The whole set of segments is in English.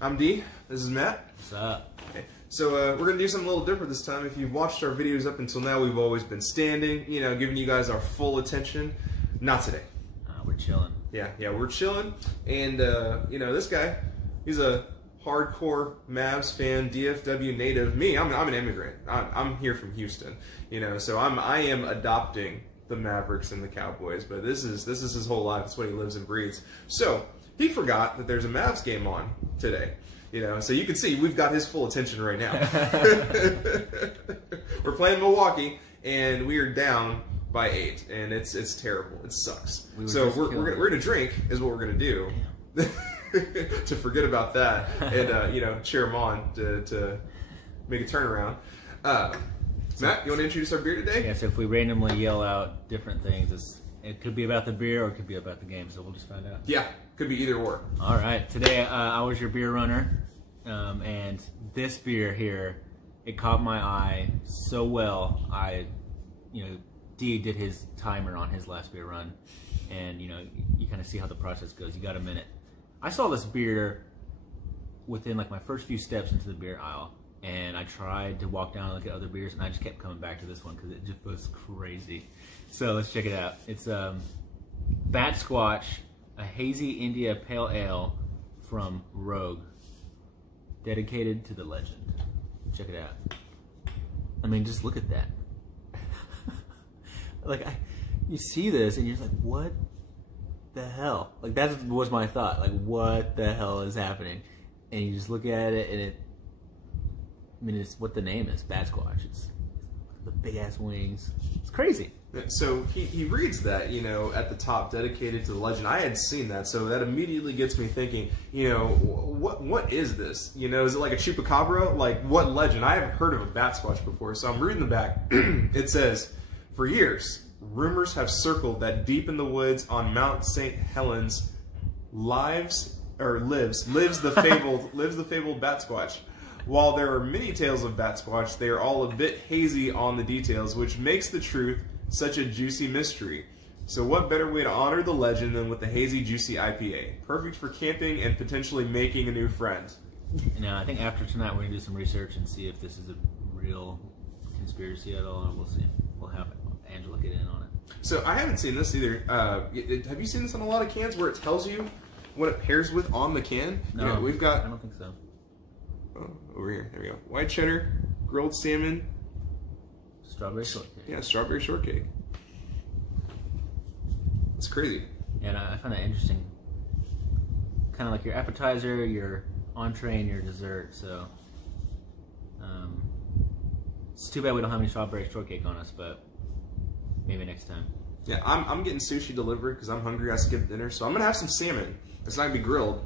I'm D. This is Matt. What's up? Okay. So we're going to do something a little different this time. If you've watched our videos up until now, we've always been standing, you know, giving you guys our full attention. Not today. We're chilling. Yeah, we're chilling. And, you know, this guy, he's a hardcore Mavs fan, DFW native. Me, I'm an immigrant. I'm here from Houston, you know, so I am adopting the Mavericks and the Cowboys, but this is his whole life. It's what he lives and breathes. So he forgot that there's a Mavs game on today, you know. So you can see we've got his full attention right now. We're playing Milwaukee, and we are down by 8, and it's terrible. It sucks. So we're gonna drink is what we're gonna do to forget about that and you know, cheer him on to make a turnaround. Matt, you want to introduce our beer today? Yeah, so if we randomly yell out different things, it could be about the beer or it could be about the game, so we'll just find out. Yeah, could be either or. All right, today I was your beer runner, and this beer here, it caught my eye so well. You know, D did his timer on his last beer run, and you know, you kind of see how the process goes. You got a minute. I saw this beer within like my first few steps into the beer aisle. And I tried to walk down and look at other beers, and I just kept coming back to this one because it just was crazy. So let's check it out. It's Batsquatch, a hazy India Pale Ale from Rogue, dedicated to the legend. Check it out. I mean, just look at that. Like, you see this, and you're just like, what the hell? Like, that was my thought. Like, what the hell is happening? And you just look at it, and I mean, it's what the name is, Batsquatch. It's the big-ass wings. It's crazy. So he reads that, you know, at the top, dedicated to the legend. I had seen that, so that immediately gets me thinking, you know, what is this? You know, is it like a chupacabra? Like, what legend? I haven't heard of a Batsquatch before, so I'm reading the back. It says, for years, rumors have circled that deep in the woods on Mount St. Helens lives the fabled Batsquatch. While there are many tales of Batsquatch, they are all a bit hazy on the details, which makes the truth such a juicy mystery. So what better way to honor the legend than with the hazy, juicy IPA? Perfect for camping and potentially making a new friend. Now, I think after tonight we're going to do some research and see if this is a real conspiracy at all, and we'll see. We'll have Angela get in on it. So I haven't seen this either. Have you seen this on a lot of cans where it tells you what it pairs with on the can? No, you know, we've got. I don't think so. Oh, over here. There we go. White cheddar, grilled salmon. Strawberry shortcake. Yeah, strawberry shortcake. It's crazy. Yeah, and I find that interesting. Kind of like your appetizer, your entree, and your dessert. So, it's too bad we don't have any strawberry shortcake on us, but maybe next time. Yeah, I'm getting sushi delivered because I'm hungry. I skipped dinner, so I'm gonna have some salmon. It's not gonna be grilled.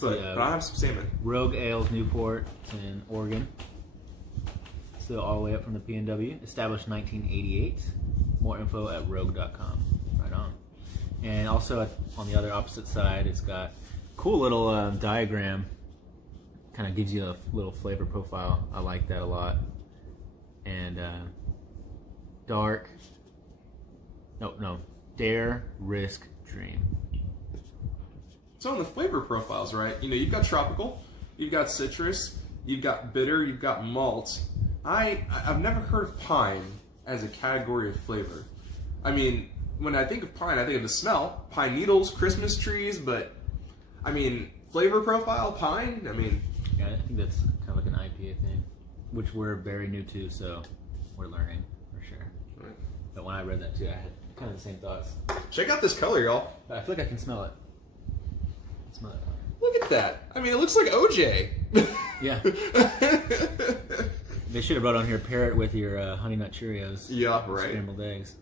But I'll have some salmon. Rogue Ales Newport. It's in Oregon. Still all the way up from the PNW. Established 1988. More info at rogue.com. Right on. And also on the other opposite side, it's got a cool little diagram. Kind of gives you a little flavor profile. I like that a lot. And dark. No. Dare, risk, dream. So on the flavor profiles, right, you know, you've got tropical, you've got citrus, you've got bitter, you've got malt. I've never heard of pine as a category of flavor. I mean, when I think of pine, I think of the smell. Pine needles, Christmas trees, but, I mean, flavor profile, pine, I mean. Yeah, I think that's kind of like an IPA thing, which we're very new to, so we're learning, for sure. Right. But when I read that too, I had kind of the same thoughts. Check out this color, y'all. I feel like I can smell it. Look at that. I mean, it looks like OJ. Yeah. They should have brought on here, pair it with your Honey Nut Cheerios. Yeah, right. Scrambled eggs.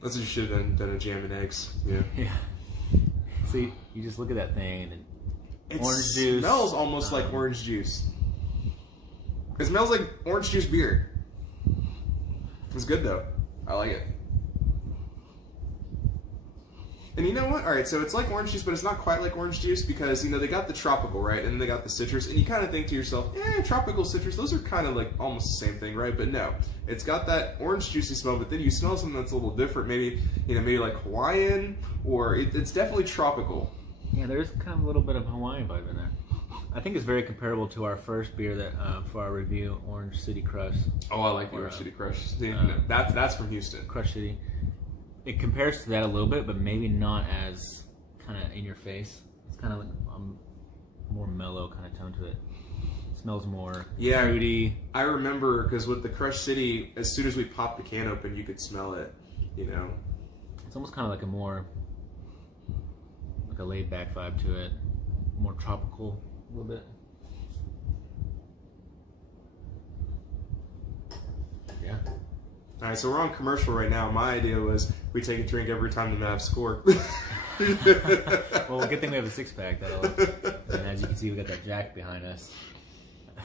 That's what you should have done a jam and eggs. Yeah. Yeah. See, you just look at that thing and orange juice. It smells almost like orange juice. It smells like orange juice beer. It's good though. I like it. And you know what? All right, so it's like orange juice, but it's not quite like orange juice because, you know, they got the tropical, right? And then they got the citrus. And you kind of think to yourself, tropical citrus, those are kind of like almost the same thing, right? But no, it's got that orange juicy smell, but then you smell something that's a little different. Maybe, you know, maybe like Hawaiian, or it's definitely tropical. Yeah, there's kind of a little bit of Hawaiian vibe in there. I think it's very comparable to our first beer that for our review, Orange City Crush. Oh, I like the Orange City Crush. See, that's from Houston. Crush City. It compares to that a little bit, but maybe not as kind of in your face. It's kind of like a more mellow kind of tone to it. It smells more fruity. I remember because with the Crush City, as soon as we popped the can open, you could smell it. You know, it's almost kind of like a laid back vibe to it, more tropical a little bit. Yeah. All right, so we're on commercial right now. My idea was we take a drink every time the Mavs score. Well, good thing we have a six-pack. And as you can see, we got that Jack behind us.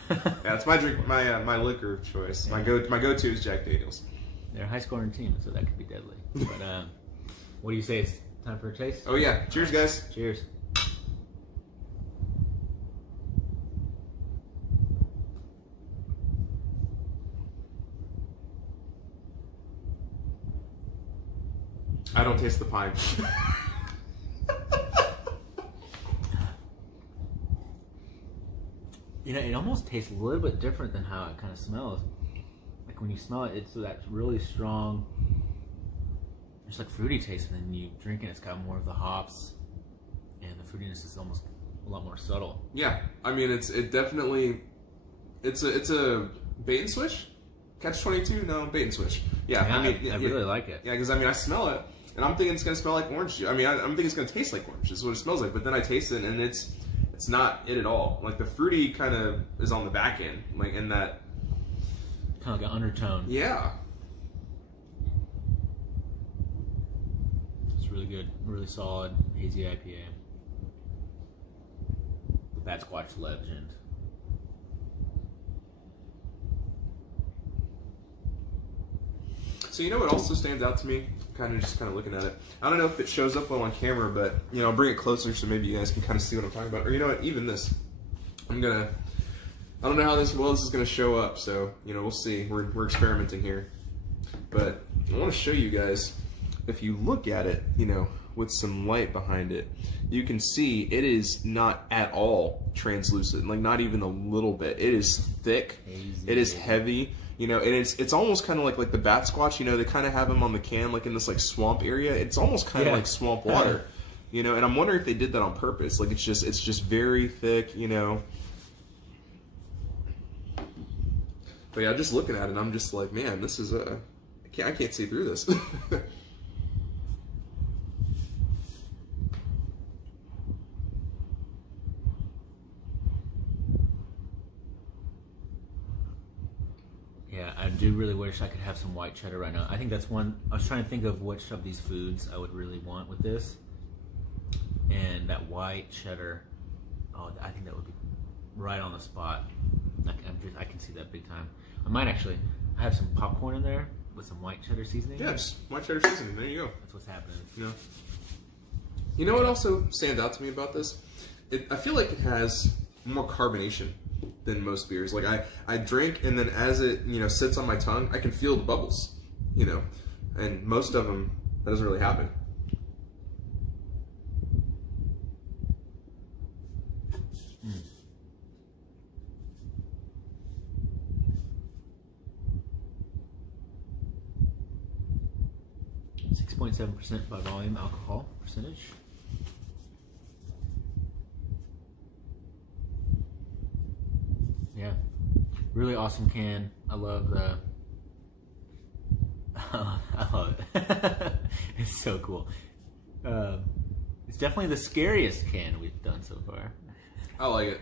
Yeah, it's my drink, my liquor choice. Yeah. My go-to is Jack Daniels. They're a high-scoring team, so that could be deadly. But what do you say? It's time for a taste? Oh yeah! Cheers, guys. Cheers. I don't taste the pine. You know, it almost tastes a little bit different than how it kind of smells. Like when you smell it, it's that really strong, just like fruity taste, and then you drink it, it's got more of the hops, and the fruitiness is almost a lot more subtle. Yeah, I mean, it's a bait and switch, catch-22. No, bait and switch. Yeah, I mean, I really like it. Yeah, because I mean, I smell it, and I'm thinking it's gonna smell like orange juice. I mean, I'm thinking it's gonna taste like orange. Is what it smells like. But then I taste it, and it's not it at all. Like the fruity kind of is on the back end, like in that kind of like an undertone. Yeah. It's really good, really solid hazy IPA. The Batsquatch legend. So you know what also stands out to me? Kind of looking at it. I don't know if it shows up well on camera, but you know, I'll bring it closer so maybe you guys can kind of see what I'm talking about. Or you know what? Even this, I don't know how this is gonna show up. So you know, we'll see. We're experimenting here, but I want to show you guys. If you look at it, you know, with some light behind it, you can see it is not at all translucent. Like not even a little bit. It is thick. Hazy. It is heavy. You know, and it's almost kind of like the Batsquatch. You know, they kind of have them on the can, like in this like swamp area. It's almost kind of like swamp water. You know, and I'm wondering if they did that on purpose. Like it's just very thick. You know. But yeah, just looking at it, I'm just like, man, this is I can't see through this. Yeah, I do really wish I could have some white cheddar right now. I think that's one. I was trying to think of which of these foods I would really want with this, and that white cheddar. Oh, I think that would be right on the spot. I can see that big time. I might actually. I have some popcorn in there with some white cheddar seasoning. Yeah, just white cheddar seasoning. There you go. That's what's happening. You know what also stands out to me about this? I feel like it has more carbonation than most beers. Like I drink, and then as it, you know, sits on my tongue, I can feel the bubbles, you know, and most of them, that doesn't really happen. Mm. 6.7% by volume alcohol percentage. Yeah, really awesome can. I love the. I love it. It's so cool. It's definitely the scariest can we've done so far. I like it.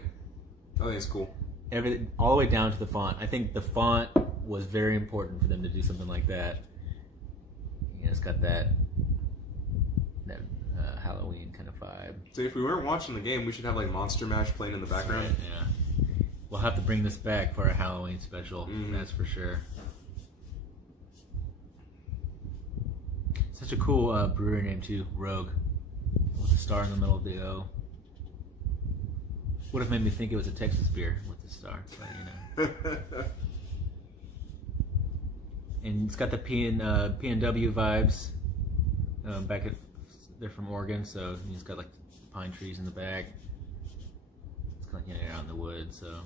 I think it's cool. Everything, all the way down to the font. I think the font was very important for them to do something like that. Yeah, it's got that Halloween kind of vibe. So if we weren't watching the game, we should have like Monster Mash playing in the background. Right, yeah. We'll have to bring this back for a Halloween special. That's for sure. Such a cool brewery name too, Rogue. star in the middle of the O. Would have made me think it was a Texas beer with the star, but And it's got the P&W vibes. They're from Oregon, so it's got like pine trees in the back. It's kind of out in the woods, so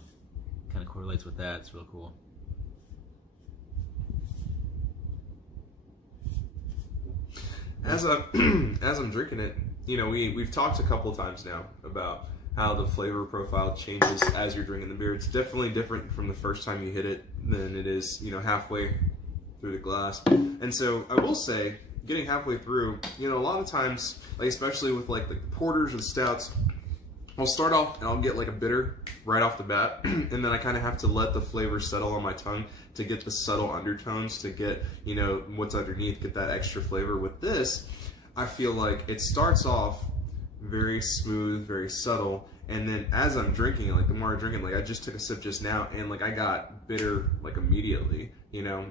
kind of correlates with that. It's real cool. As I'm drinking it, we've talked a couple times now about how the flavor profile changes as you're drinking the beer. It's definitely different from the first time you hit it than it is, halfway through the glass. And so I will say, getting halfway through, a lot of times, like especially with like the porters or the stouts, I'll start off and I'll get like a bitter right off the bat, and then I kind of have to let the flavor settle on my tongue to get the subtle undertones, to get, what's underneath, get that extra flavor. With this, I feel like it starts off very smooth, very subtle, and then as I'm drinking, like the more I'm drinking, like I just took a sip just now, and like I got bitter like immediately,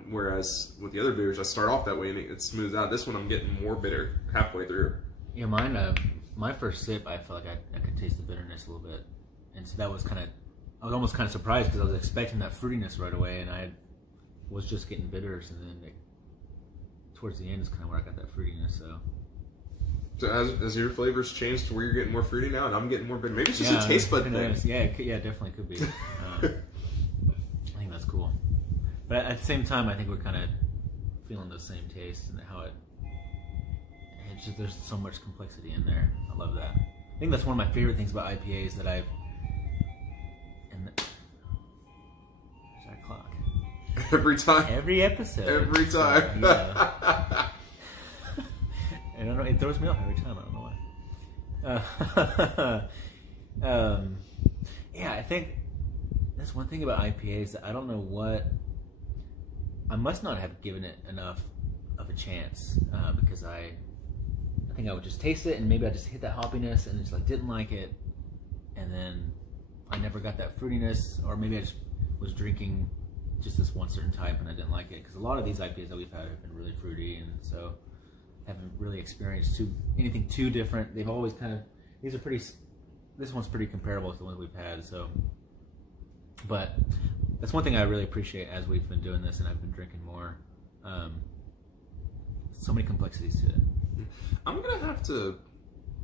whereas with the other beers, I start off that way and it smooths out. This one, I'm getting more bitter halfway through. Yeah, mine, my first sip, I felt like I could taste the bitterness a little bit, and so that was I was almost kind of surprised because I was expecting that fruitiness right away, and I was just getting bitters, and then towards the end is kind of where I got that fruitiness. So as your flavors change to where you're getting more fruity now, and I'm getting more bitter, maybe it's just a taste bud thing. Yeah, it definitely could be. I think that's cool, but at the same time, I think we're kind of feeling the same taste and how it's just, there's so much complexity in there. I love that. I think that's one of my favorite things about IPAs that there's our clock. Every time. Every episode. Every time. I don't know. It throws me off every time. I don't know why. Yeah, I think that's one thing about IPAs that I don't know what. I must not have given it enough of a chance because I think I would just taste it and maybe I just hit that hoppiness and just like didn't like it, and then I never got that fruitiness, or maybe I just was drinking just this one certain type and I didn't like it, because a lot of these IPAs that we've had have been really fruity, and so haven't really experienced anything too different. They've always this one's pretty comparable to the ones we've had, so. But that's one thing I really appreciate as we've been doing this and I've been drinking more. So many complexities to it. I'm gonna have to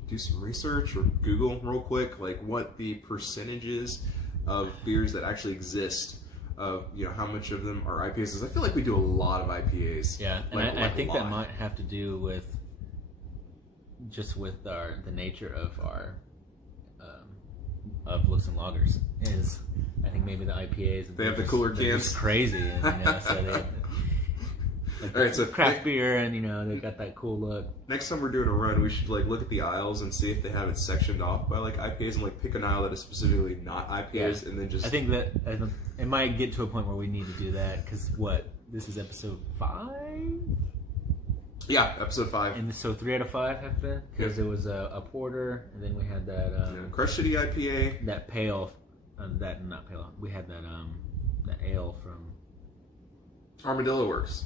do some research or Google real quick, like what the percentages of beers that actually exist, of how much of them are IPAs. Because I feel like we do a lot of IPAs. Yeah, and I think that might have to do with the nature of our of Listen Lagers. Is I think maybe the IPAs they have the cooler cans, just crazy, and so they have all right, so craft beer, and they got that cool look. Next time we're doing a run, we should like look at the aisles and see if they have it sectioned off by like IPAs, and like pick an aisle that is specifically not IPAs, and then just. I think that it might get to a point where we need to do that, because this is episode 5. Yeah, episode 5. And so 3 out of 5 have been, because there was a porter, and then we had that Crush City IPA, that pale, not pale. We had that ale from Armadillo Works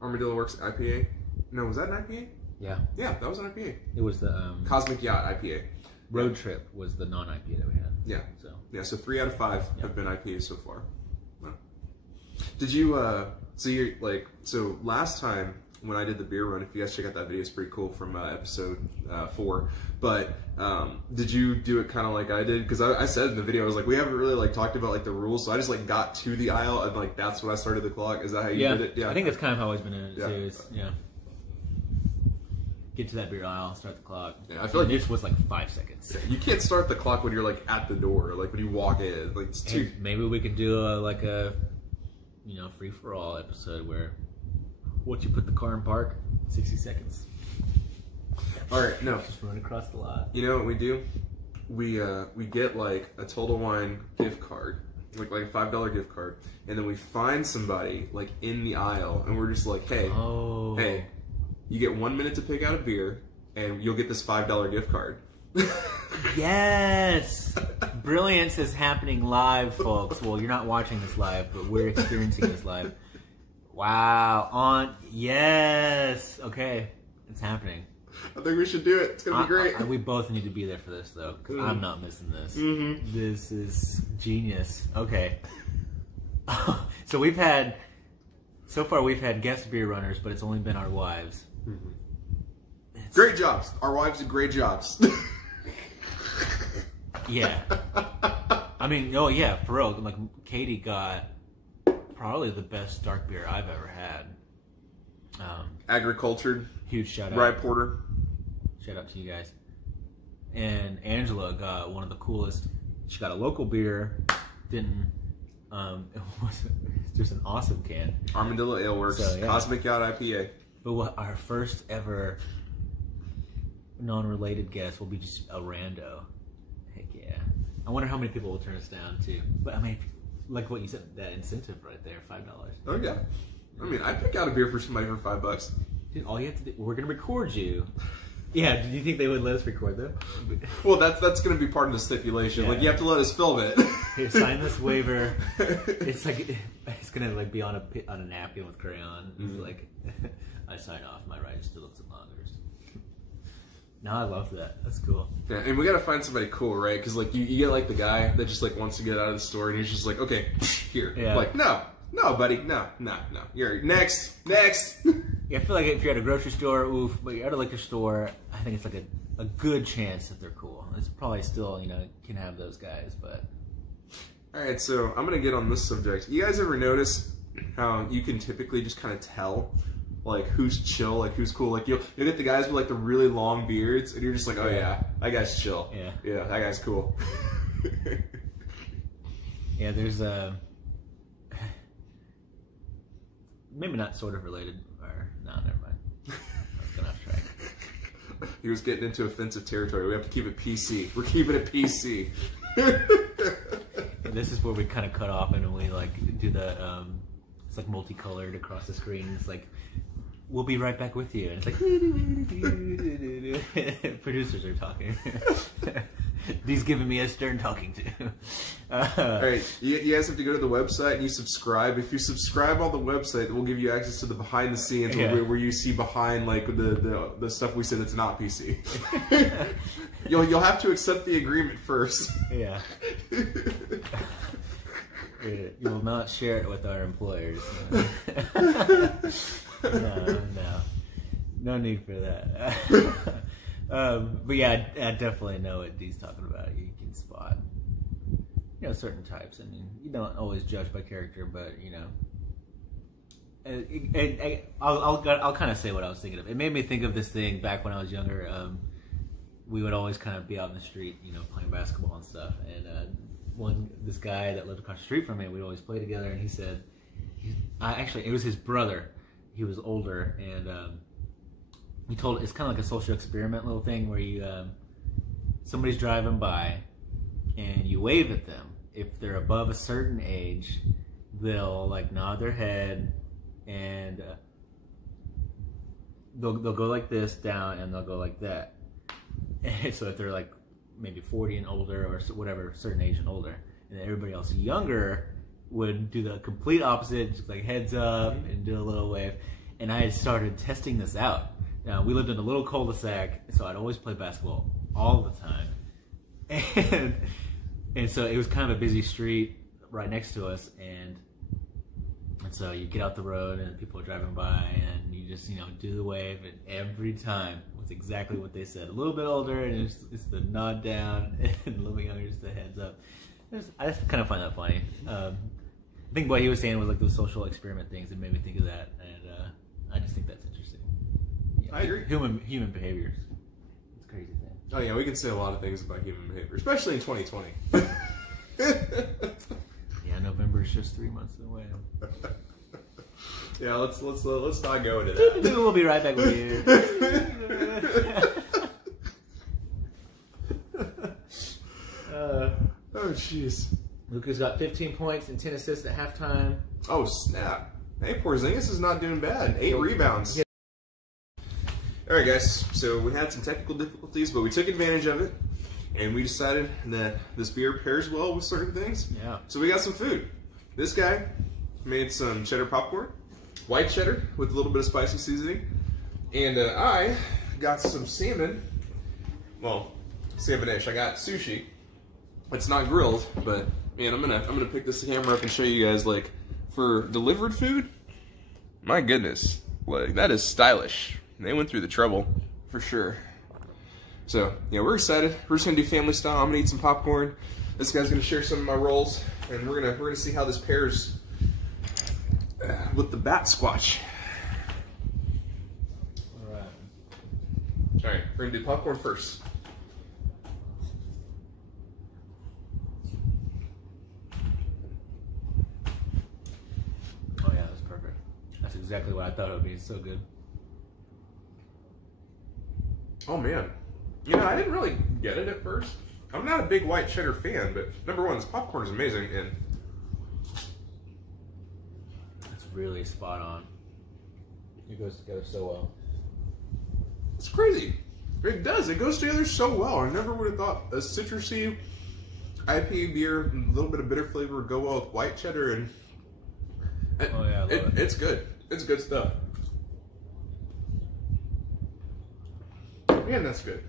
IPA. No, was that an IPA? Yeah. Yeah, that was an IPA. It was the Cosmic Yacht IPA. Road Trip was the non-IPA that we had. Yeah. So 3 out of 5 have been IPAs so far. Wow. Did you? So last time when I did the beer run, if you guys check out that video, it's pretty cool, from episode 4. But did you do it kind of like I did? Because I said in the video, I was like, we haven't really like talked about like the rules, so I just like got to the aisle and like that's when I started the clock. Is that how you did it? Yeah, I think that's kind of how I've been in it. Get to that beer aisle, start the clock. Yeah, I feel like this was like 5 seconds. Yeah, you can't start the clock when you're like at the door, like when you walk in. Like it's too. Maybe we could do a free for all episode where once you put the car in park, 60 seconds. All right, no. Just run across the lot. You know what we do? We get like a Total Wine gift card, like a $5 gift card, and then we find somebody like in the aisle, and we're just like, hey, you get 1 minute to pick out a beer, and you'll get this $5 gift card. Yes! Brilliance is happening live, folks. Well, you're not watching this live, but we're experiencing this live. Wow. Yes! Okay. It's happening. I think we should do it. It's gonna be great. We both need to be there for this though, because I'm not missing this. Mm-hmm. This is genius. Okay. So far we've had guest beer runners, but it's only been our wives. Mm-hmm. Great jobs. Our wives did great jobs. Yeah. I mean, oh yeah, for real. Like Katie got probably the best dark beer I've ever had. Agricultured. Huge shout out. Rye porter. Shout out to you guys. And Angela got one of the coolest. She got a local beer. Didn't. It was just an awesome can. Armadillo Ale Works. So, yeah. Cosmic Yacht IPA. But our first ever non-related guest will be just a rando. Heck yeah. I wonder how many people will turn us down too. But I mean, like what you said, that incentive right there, $5. Oh yeah. I mean, I'd pick out a beer for somebody for $5. Dude, all you have to do, we're gonna record you. Yeah, do you think they would let us record them? Well, that's gonna be part of the stipulation. Yeah. Like, you have to let us film it. Here, sign this waiver. It's like it's gonna like be on a napkin with crayon. It's like I sign off my rights to look at loggers. No, I love that. That's cool. Yeah, and we gotta find somebody cool, right? Because like you get like the guy that just like wants to get out of the store, and he's just like, okay, here. Yeah. Like, no, buddy, no. You're next. Yeah, I feel like if you're at a grocery store, oof, but you're at a liquor store, I think it's like a good chance that they're cool. It's probably still, can have those guys, but... Alright, so I'm going to get on this subject. You guys ever notice how you can typically just kind of tell, like, who's chill, like, who's cool? Like, you'll get the guys with, like, the really long beards, and you're just like, oh, yeah, that guy's chill. Yeah, that guy's cool. Yeah, there's a... Maybe not sort of related, or no, never mind. I was going off track. He was getting into offensive territory. We have to keep it PC. We're keeping it PC. This is where we kind of cut off and we like do the, it's like multicolored across the screen. It's like, we'll be right back with you. And it's like, producers are talking. He's giving me a stern talking to. Alright, you guys have to go to the website and you subscribe. If you subscribe on the website, we'll give you access to the behind the scenes where you see behind like the stuff we said that's not PC. You'll have to accept the agreement first. Yeah. You will not share it with our employers. No need for that. But yeah, I definitely know what Dee's talking about. You can spot, certain types. I mean, you don't always judge by character, but I'll kind of say what I was thinking of. It made me think of this thing back when I was younger. We would always kind of be out in the street, playing basketball and stuff. And this guy that lived across the street from me, we'd always play together. And he said, actually, it was his brother. He was older, and he told it's kind of like a social experiment little thing where you somebody's driving by and you wave at them. If they're above a certain age, they'll like nod their head and they'll go like this down and they'll go like that. And so if they're like maybe 40 and older or whatever, certain age and older, and then everybody else younger would do the complete opposite, just like heads up and do a little wave. And I had started testing this out. Now, we lived in a little cul-de-sac, so I'd always play basketball all the time. And so it was kind of a busy street right next to us, and so you get out the road and people are driving by and you just, do the wave, and every time it was exactly what they said. A little bit older and it's the nod down, and a little bit younger, just the heads up. I just kind of find that funny. I think what he was saying was like those social experiment things. It made me think of that, and I just think that's interesting. I agree. Human behaviors. It's a crazy thing. Oh yeah, we can say a lot of things about human behavior, especially in 2020. Yeah, November is just 3 months away. Yeah, let's not go into that. We'll be right back with you. Oh jeez. Lucas got 15 points and 10 assists at halftime. Oh snap! Hey, Porzingis is not doing bad. 8 rebounds. Yeah. All right, guys. So we had some technical difficulties, but we took advantage of it, and we decided that this beer pairs well with certain things. Yeah. So we got some food. This guy made some cheddar popcorn, white cheddar with a little bit of spicy seasoning, and I got some salmon. Well, salmon-ish. I got sushi. It's not grilled, but man, I'm gonna pick this camera up and show you guys, like, for delivered food. My goodness, like, that is stylish. They went through the trouble for sure. So yeah, we're excited. We're just gonna do family style. I'm gonna eat some popcorn. This guy's gonna share some of my rolls, and we're gonna see how this pairs with the Batsquatch. All right. All right, we're gonna do popcorn first. Oh yeah, that's perfect. That's exactly what I thought it would be. It's so good. Oh man, you know, I didn't really get it at first. I'm not a big white cheddar fan, but number one, this popcorn is amazing, and It's really spot on. It goes together so well. it's crazy. It does. It goes together so well. I never would have thought a citrusy IPA beer, a little bit of bitter flavor would go well with white cheddar, and Oh yeah, I love it. it's good. It's good stuff. Man, that's good.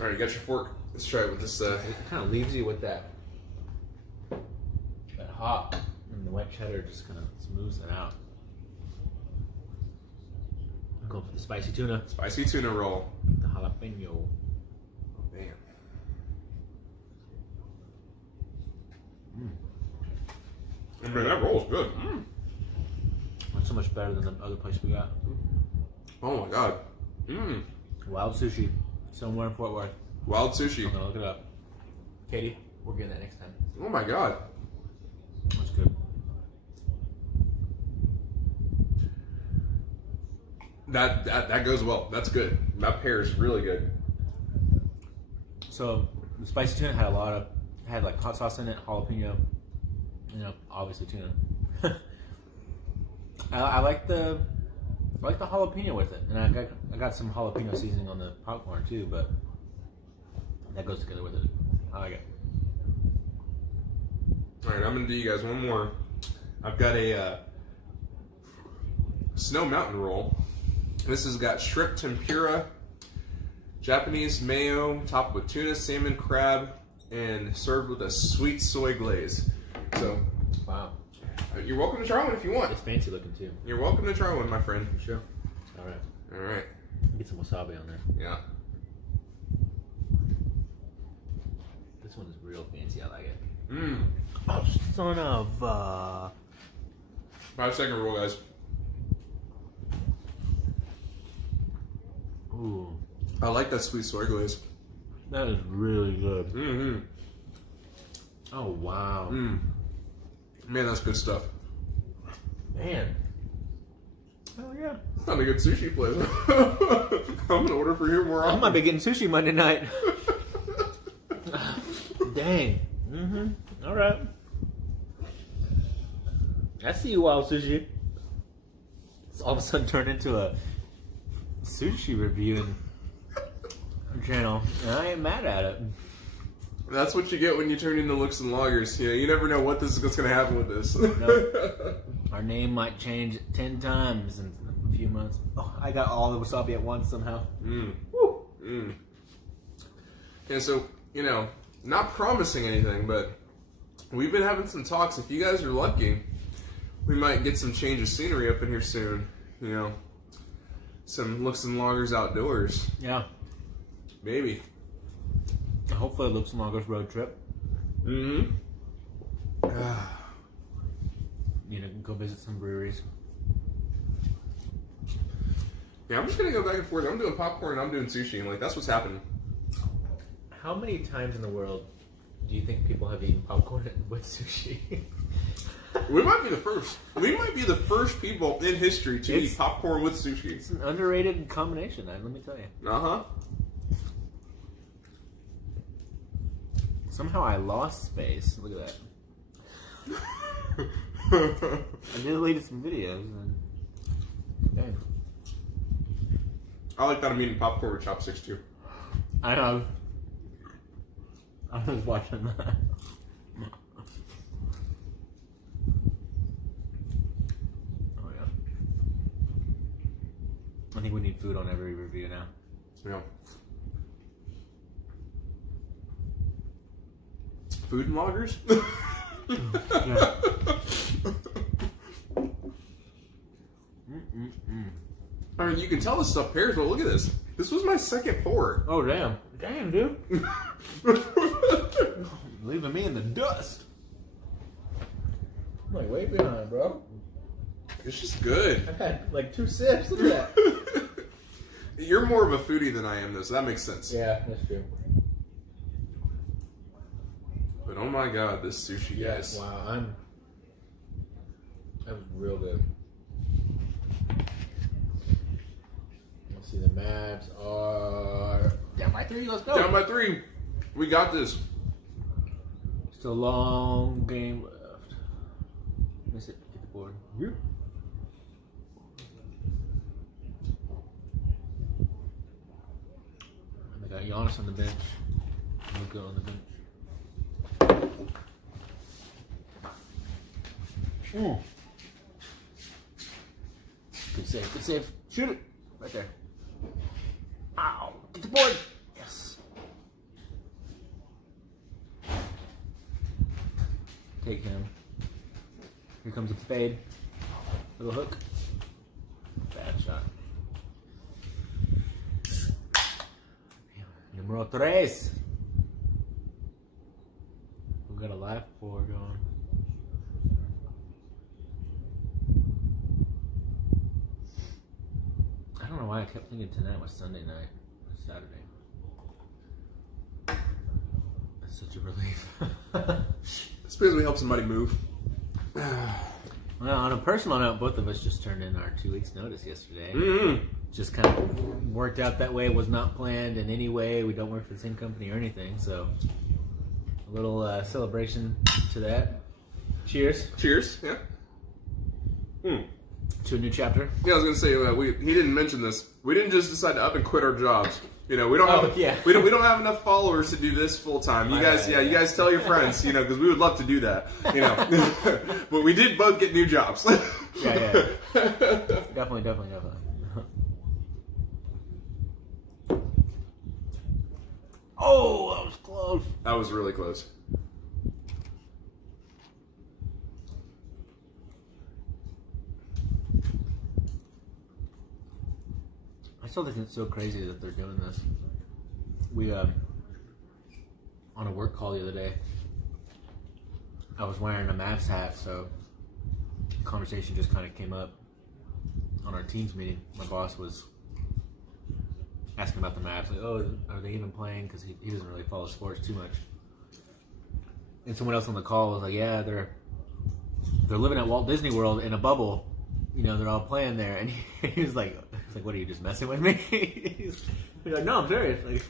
All right, you got your fork. Let's try it with this. It kind of leaves you with that hop, and the white cheddar just kind of smooths it out. I'll go for the spicy tuna, Spicy tuna roll. the jalapeno. Oh, man. I mean, that roll's good. That's so much better than the other place we got. Oh my god. Wild Sushi, somewhere in Fort Worth. Wild sushi. I'm gonna look it up. Katie, we're getting that next time. Oh my god. That's good. That goes well. That's good. That pairs really good. So the spicy tuna had like hot sauce in it, jalapeno, you know, obviously tuna. I like the jalapeno with it, and I got some jalapeno seasoning on the popcorn too, but that goes together with it. I like it. All right, I'm gonna do you guys one more. I've got a snow mountain roll. This has got shrimp tempura, Japanese mayo, topped with tuna, salmon, crab, and served with a sweet soy glaze. So, Wow, you're welcome to try one if you want. it's fancy looking too. You're welcome to try one, my friend. Sure. All right. All right. Get some wasabi on there. Yeah. This one is real fancy. I like it. Mmm. Oh, son of 5-second roll, guys. Ooh, I like that sweet soy glaze. that is really good. Mm-hmm. Oh wow, Mm. Man, that's good stuff. man. Oh yeah. It's not a good sushi place. I'm gonna order for here more I often. might be getting sushi Monday night. Dang. Mm-hmm. All right. I see you, Wild Sushi. It's all of a sudden turned into a sushi review channel, and I ain't mad at it. That's what you get when you turn into Looks and Loggers. You know, you never know what's going to happen with this. No. Our name might change 10 times in a few months. Oh, I got all the wasabi at once somehow. Mm. Woo. Mm. Yeah, so, you know, not promising anything, but we've been having some talks. If you guys are lucky, we might get some change of scenery up in here soon. You know, some Looks and Loggers outdoors. Yeah. Maybe. Hopefully it looks like a road trip. Mm-hmm. You know, go visit some breweries. Yeah, I'm just going to go back and forth. I'm doing popcorn and I'm doing sushi. And, like, that's what's happening. How many times in the world do you think people have eaten popcorn with sushi? We might be the first. We might be the first people in history to eat popcorn with sushi. It's an underrated combination, let me tell you. Uh-huh. Somehow I lost space. Look at that. I deleted some videos. And... Dang. I like that I'm eating popcorn with chopsticks too. I know. I was watching that. Oh yeah. I think we need food on every review now. Yeah. Food and loggers? Yeah. I mean, you can tell this stuff pairs, but look at this. This was my second pour. Oh, damn. Damn, dude. Leaving me in the dust. I'm like way behind, bro. It's just good. I've had like 2 sips. Look at that. You're more of a foodie than I am, though, so that makes sense. Yeah, that's true. But oh my god, this sushi, guys. Wow, that was real good. Let's see, the Mavs are down by 3. Let's go. Down by 3. We got this. Still a long game left. Miss it. Get the board. Yep. And they got Giannis on the bench. Luka on the bench. Good save, good save. Shoot it. Right there. Ow. Get the board. Yes. Take him. Here comes the fade. Little hook. Bad shot. Numero 3. We got a live four going. I don't know why I kept thinking tonight was Sunday night. It's Saturday. That's such a relief. It's because we help somebody move. Well, on a personal note, both of us just turned in our 2 weeks notice yesterday. Mm-hmm. Just kind of worked out that way. It was not planned in any way. We don't work for the same company or anything, so a little celebration to that. Cheers. Cheers. Yeah. To a new chapter. Yeah, I was gonna say he didn't mention this. We didn't just decide to up and quit our jobs. You know, we don't have we don't have enough followers to do this full time. You guys, you guys tell your friends, you know, because we would love to do that. You know, but we did both get new jobs. Yeah. Definitely. Oh, that was close. That was really close. I still think it's so crazy that they're doing this. We, on a work call the other day, I was wearing a Mavs hat, so the conversation just kind of came up on our teams meeting. My boss was asking about the Mavs, like, oh, are they even playing? Because he doesn't really follow sports too much. And someone else on the call was like, yeah, they're living at Walt Disney World in a bubble. You know, they're all playing there. And he was like, what are you, just messing with me? He's like, no, I'm serious. Like,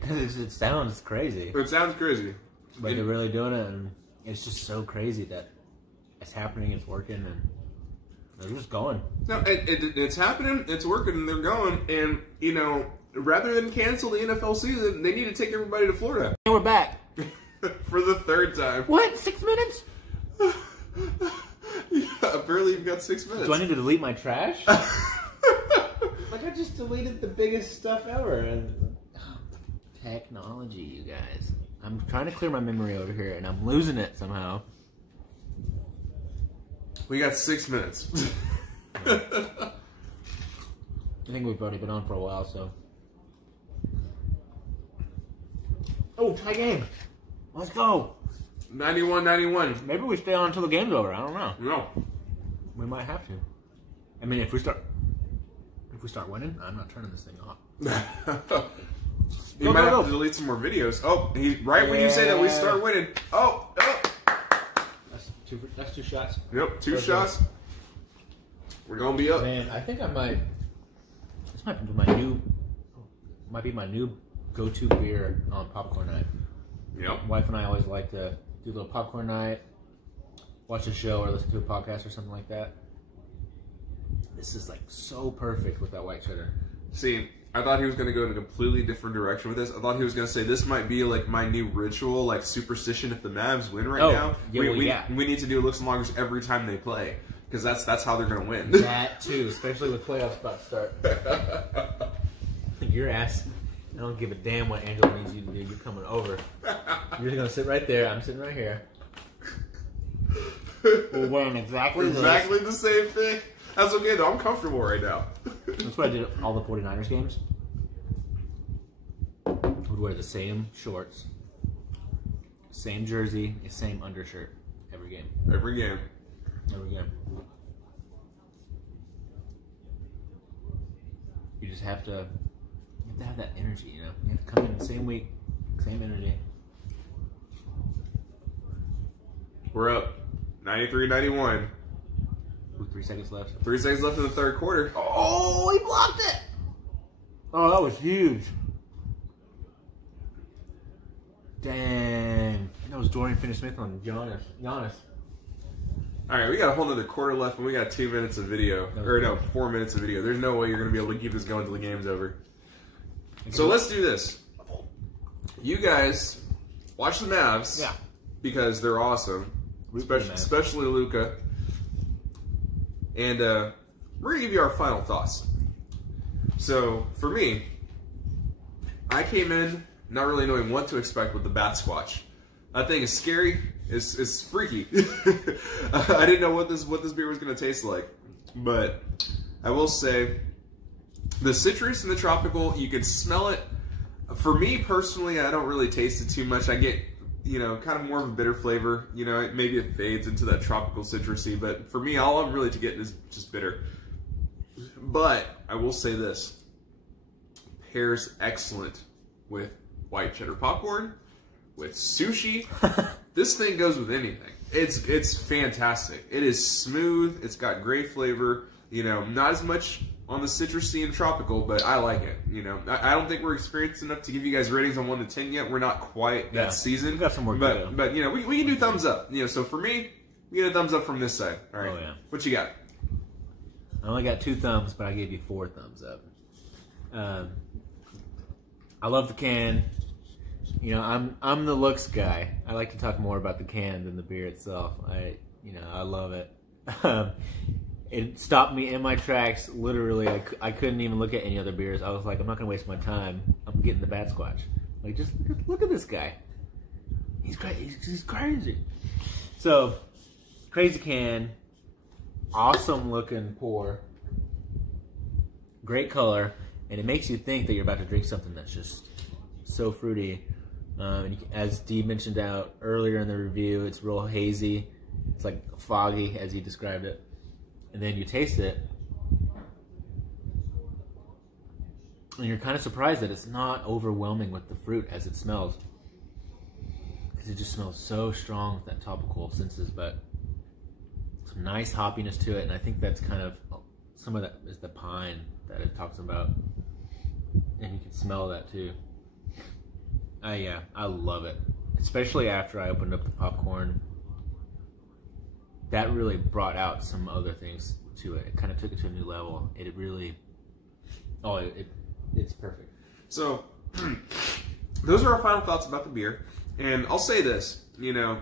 because it sounds crazy. It sounds crazy. But they're really doing it, and it's just so crazy that it's happening, it's working, and they're just going. No, it's happening, it's working, and they're going. And, you know, rather than cancel the NFL season, they need to take everybody to Florida. And we're back. For the 3rd time. What? 6 minutes? Yeah, apparently you've got 6 minutes. Do I need to delete my trash? Like, I just deleted the biggest stuff ever. And technology, you guys. I'm trying to clear my memory over here, and I'm losing it somehow. We got 6 minutes. I think we've already been on for a while, so. Oh, tie game. Let's go. 91-91. Maybe we stay on until the game's over. I don't know. No. We might have to. I mean, if we start winning, I'm not turning this thing off. You might have to delete some more videos. Oh, when you say that we start winning. Oh. That's 2 shots. Yep, 2 shots. We're gonna be up. Man, I think I might. This might be my new go-to beer on popcorn night. Yep. Wife and I always like to do a little popcorn night, watch a show or listen to a podcast or something like that. This is like so perfect with that white cheddar. See, I thought he was going to go in a completely different direction with this. I thought he was going to say this might be like my new ritual, like superstition if the Mavs win right now. Yeah, we need to do Licks and Loggers every time they play. because that's how they're gonna win. That too, especially with playoffs about to start. Your ass. I don't give a damn what Angela needs you to do. You're coming over. You're just gonna sit right there. I'm sitting right here. We're wearing exactly the same thing. That's okay though. I'm comfortable right now. That's what I did at all the 49ers games. Would wear the same shorts, same jersey, same undershirt every game. Every game. Every game. You just have to have that energy, you know. You have to come in the same week, same energy. We're up 93-91. With 3 seconds left. 3 seconds left in the third quarter. Oh, he blocked it! Oh, that was huge. Dang. That was Dorian Finney-Smith on Giannis. All right, we got a whole nother quarter left, and we got 2 minutes of video. Or no, 4 minutes of video. There's no way you're going to be able to keep this going until the game's over. So let's do this. You guys watch the Mavs. Yeah. Because they're awesome. Especially Luka. And we're going to give you our final thoughts. So, for me, I came in not really knowing what to expect with the Batsquatch. That thing is scary. It's freaky. I didn't know what this beer was going to taste like. But I will say, the citrus and the tropical, you can smell it. For me, personally, I don't really taste it too much. I get, you know, kind of more of a bitter flavor. You know, maybe it fades into that tropical citrusy. But for me, all I'm really to get is just bitter. But I will say this. Pairs excellent with white cheddar popcorn, with sushi. This thing goes with anything. It's fantastic. It is smooth. It's got great flavor. You know, not as much on the citrusy and tropical, but I like it. You know, I don't think we're experienced enough to give you guys ratings on 1 to 10 yet. We're not quite that seasoned. We got some work to do. But you know, we can do thumbs up. You know, so for me, we get a thumbs up from this side. All right. Oh yeah. What you got? I only got 2 thumbs, but I gave you 4 thumbs up. I love the can. You know, I'm the looks guy. I like to talk more about the can than the beer itself. I love it. It stopped me in my tracks. Literally, I couldn't even look at any other beers. I was like, I'm not gonna waste my time. I'm getting the Batsquatch. Like, just look at this guy. He's crazy. He's crazy. So, crazy can, awesome looking pour, great color, and it makes you think that you're about to drink something that's just so fruity. And as Dee mentioned out earlier in the review, it's real hazy. It's like foggy, as he described it. And then you taste it, and you're kind of surprised that it's not overwhelming with the fruit as it smells. Because it just smells so strong with that topical senses, but some nice hoppiness to it. And I think that's kind of, some of that is the pine that it talks about. And you can smell that too. Yeah, I love it. Especially after I opened up the popcorn. That really brought out some other things to it. It kind of took it to a new level. It really, it's perfect. So, those are our final thoughts about the beer. And I'll say this, you know,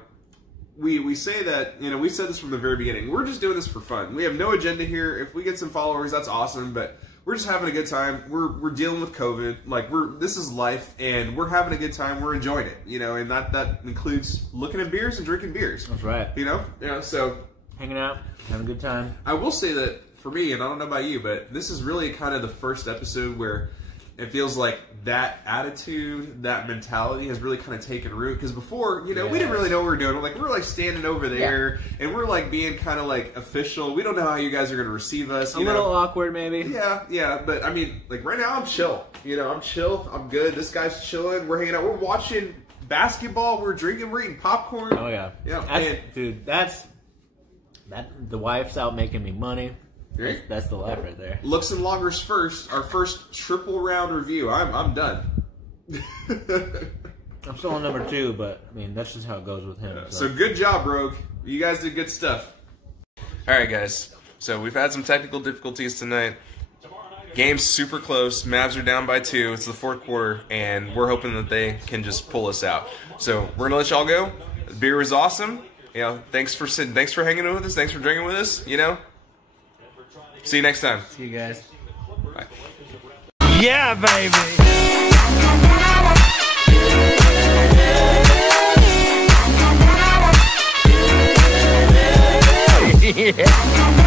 we say that, you know, we said this from the very beginning. We're just doing this for fun. We have no agenda here. If we get some followers, that's awesome. But we're just having a good time. We're dealing with COVID. Like, this is life, and we're having a good time. We're enjoying it, you know, and that includes looking at beers and drinking beers. That's right. You know, so hanging out, having a good time. I will say that for me, and I don't know about you, but this is really kind of the first episode where it feels like that attitude, that mentality has really kind of taken root. Because before, you know, we didn't really know what we were doing. We're like standing over there, and we're like being kind of like official. We don't know how you guys are going to receive us. A little awkward, maybe. Yeah. But I mean, like right now, I'm chill. You know, I'm chill. I'm good. This guy's chilling. We're hanging out. We're watching basketball. We're drinking. We're eating popcorn. Oh yeah. Yeah. The wife's out making me money. Right? That's the life right there. Looks and loggers first. Our first triple round review. I'm done. I'm still on number 2, but I mean that's just how it goes with him. So good job, Rogue. You guys did good stuff. All right, guys. So we've had some technical difficulties tonight. Game's super close. Mavs are down by 2. It's the 4th quarter, and we're hoping that they can just pull us out. So we're gonna let y'all go. The beer was awesome. You know, thanks for hanging with us. Thanks for drinking with us. You know, see you next time. See you guys. Bye. Yeah, baby. Yeah.